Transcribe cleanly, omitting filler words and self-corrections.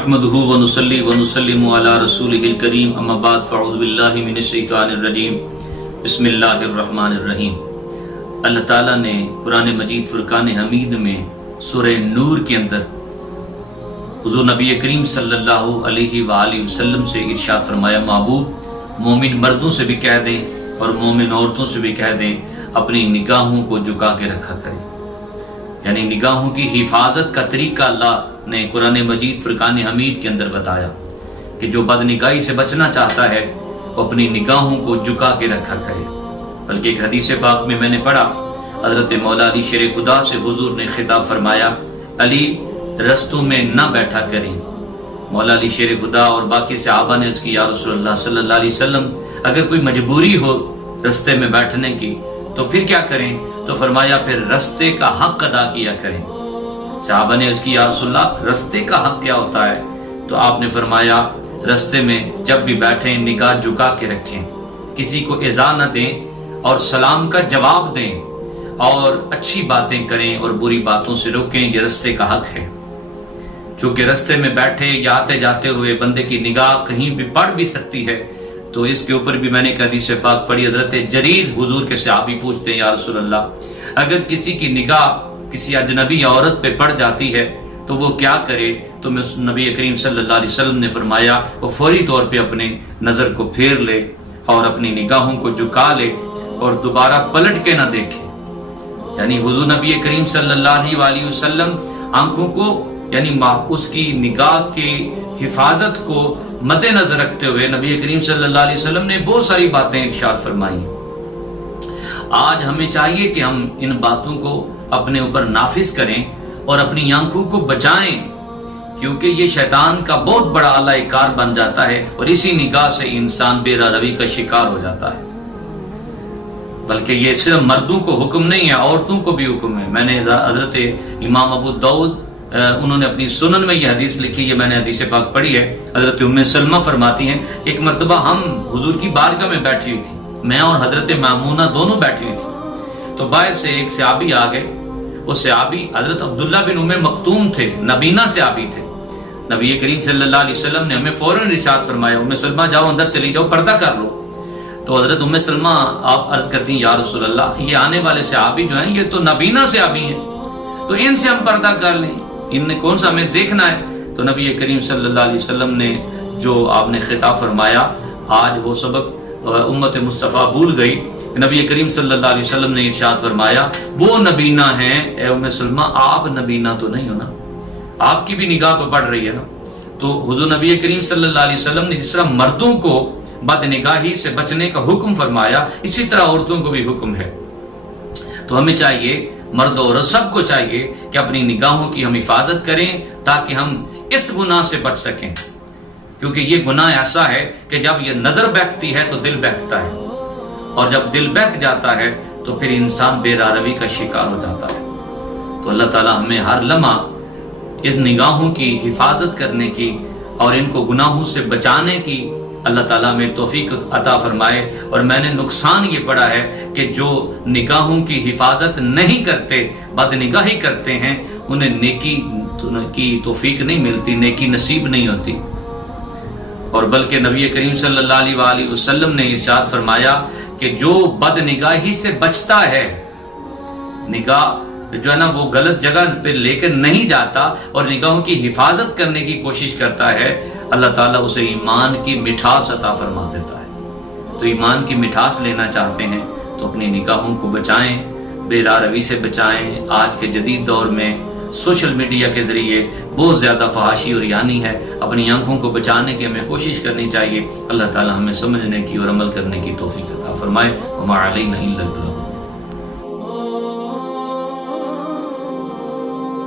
نحمده ونصلي ونسلم على رسوله الكريم اما بعد فاعوذ باللہ من الشیطان الرجیم بسم اللہ الرحمن الرحیم۔ اللہ تعالیٰ نے قرآن مجید فرقان حمید میں سورہ نور کے اندر حضور نبی کریم صلی اللہ علیہ وآلہ وسلم سے ارشاد فرمایا، محبوب مومن مردوں سے بھی کہہ دیں اور مومن عورتوں سے بھی کہہ دیں اپنی نگاہوں کو جھکا کے رکھا کریں۔ یعنی نگاہوں کی حفاظت کا طریقہ اللہ نے قرآن مجید فرقان حمید کے اندر بتایا کہ جو بد نگاہی سے بچنا چاہتا ہے وہ اپنی نگاہوں کو جھکا کے رکھا کرے۔ بلکہ ایک حدیث پاک میں نے پڑھا، حضرت مولا علی شیر خدا سے حضور نے خطاب فرمایا، علی رستوں میں نہ بیٹھا کریں۔ مولا علی شیر خدا اور باقی صحابہ نے اس کی یا رسول اللہ صلی اللہ علیہ وسلم اگر کوئی مجبوری ہو رستے میں بیٹھنے کی تو پھر کیا کریں؟ تو فرمایا پھر رستے کا حق ادا کیا کریں۔ صحابہ نے اس کی یا رسول اللہ رستے کا حق کیا ہوتا ہے؟ تو آپ نے فرمایا رستے میں جب بھی بیٹھیں نگاہ جھکا کے رکھیں، کسی کو ایذا نہ دیں اور سلام کا جواب دیں اور اچھی باتیں کریں اور بری باتوں سے روکیں، یہ رستے کا حق ہے۔ چونکہ رستے میں بیٹھے یا آتے جاتے ہوئے بندے کی نگاہ کہیں بھی پڑ بھی سکتی ہے، تو اس کے اوپر بھی میں نے ایک حدیث پاک پڑھی، حضرت جریر حضور کے صحابی پوچھتے ہیں یا رسول اللہ اگر کسی کی نگاہ کسی اجنبی عورت پہ پڑ جاتی ہے تو وہ کیا کرے؟ تو نبی کریم صلی اللہ علیہ وسلم نے فرمایا وہ فوری طور پہ اپنے نظر کو پھیر لے اور اپنی نگاہوں کو جھکا لے اور دوبارہ پلٹ کے نہ دیکھے۔ یعنی حضور نبی کریم صلی اللہ علیہ وسلم آنکھوں کو یعنی اس کی نگاہ کی حفاظت کو مد نظر رکھتے ہوئے نبی کریم صلی اللہ علیہ وسلم نے بہت ساری باتیں ارشاد فرمائی۔ آج ہمیں چاہیے کہ ہم ان باتوں کو اپنے اوپر نافذ کریں اور اپنی آنکھوں کو بچائیں، کیونکہ یہ شیطان کا بہت بڑا آلہ کار بن جاتا ہے اور اسی نگاہ سے انسان بے روی کا شکار ہو جاتا ہے۔ بلکہ یہ صرف مردوں کو حکم نہیں ہے، عورتوں کو بھی حکم ہے۔ میں نے حضرت امام ابو داؤد انہوں نے اپنی سنن میں یہ حدیث لکھی ہے، میں نے حدیث پاک پڑھی ہے۔ حضرت ام سلمہ فرماتی ہیں ایک مرتبہ ہم حضور کی بارگاہ میں بیٹھی ہوئی تھی، میں اور حضرت مامونہ دونوں بیٹھی ہوئی تھی، تو باہر سے ایک صحابی آ گئے۔ وہ صحابی حضرت عبداللہ بن ام مکتوم تھے، نبینہ صحابی تھے۔ نبی کریم صلی اللہ علیہ وسلم نے ہمیں فوراً ارشاد فرمایا ام سلمہ جاؤ اندر چلی جاؤ، پردہ کر لو۔ تو حضرت ام سلمہ آپ عرض کرتی ہیں یا رسول اللہ یہ آنے والے صحابی جو ہیں یہ تو نبینہ صحابی ہیں، تو ان سے ہم پردہ کر لیں، ان نے کون سا ہمیں دیکھنا ہے؟ تو نبی کریم صلی اللہ علیہ وسلم نے جو آپ نے خطاب فرمایا، آج وہ سبق امت مصطفیٰ بھول گئی۔ نبی کریم صلی اللہ علیہ وسلم نے ارشاد فرمایا وہ نبینہ ہیں، اے ام سلمہ آپ نبینہ تو نہیں ہو نا، آپ کی بھی نگاہ تو پڑ رہی ہے نا۔ تو حضور نبی کریم صلی اللہ علیہ وسلم نے جس طرح مردوں کو بد نگاہی سے بچنے کا حکم فرمایا، اسی طرح عورتوں کو بھی حکم ہے۔ تو ہمیں چاہیے، مرد اور عورت سب کو چاہیے کہ اپنی نگاہوں کی ہم حفاظت کریں تاکہ ہم اس گناہ سے بچ سکیں، کیونکہ یہ گناہ ایسا ہے کہ جب یہ نظر بہکتی ہے تو دل بہکتا ہے، اور جب دل بہک جاتا ہے تو پھر انسان بے روی کا شکار ہو جاتا ہے۔ تو اللہ تعالی ہمیں ہر لمحہ اس نگاہوں کی حفاظت کرنے کی اور ان کو گناہوں سے بچانے کی اللہ تعالیٰ میں توفیق عطا فرمائے۔ اور میں نے نقصان یہ پڑھا ہے کہ جو نگاہوں کی حفاظت نہیں کرتے، بد نگاہی کرتے ہیں، انہیں نیکی کی توفیق نہیں ملتی، نیکی نصیب نہیں ہوتی۔ اور بلکہ نبی کریم صلی اللہ علیہ وآلہ وسلم نے ارشاد فرمایا کہ جو بد نگاہی سے بچتا ہے، نگاہ جو ہے نا وہ غلط جگہ پہ لے کر نہیں جاتا اور نگاہوں کی حفاظت کرنے کی کوشش کرتا ہے، اللہ تعالیٰ اسے ایمان کی مٹھاس عطا فرما دیتا ہے۔ تو ایمان کی مٹھاس لینا چاہتے ہیں تو اپنی نگاہوں کو بچائیں، بے روی سے بچائیں۔ آج کے جدید دور میں سوشل میڈیا کے ذریعے بہت زیادہ فحاشی اور یعنی ہے، اپنی آنکھوں کو بچانے کی ہمیں کوشش کرنی چاہیے۔ اللہ تعالیٰ ہمیں سمجھنے کی اور عمل کرنے کی توفیق عطا فرمائے۔ وما علینا الا البلاغ۔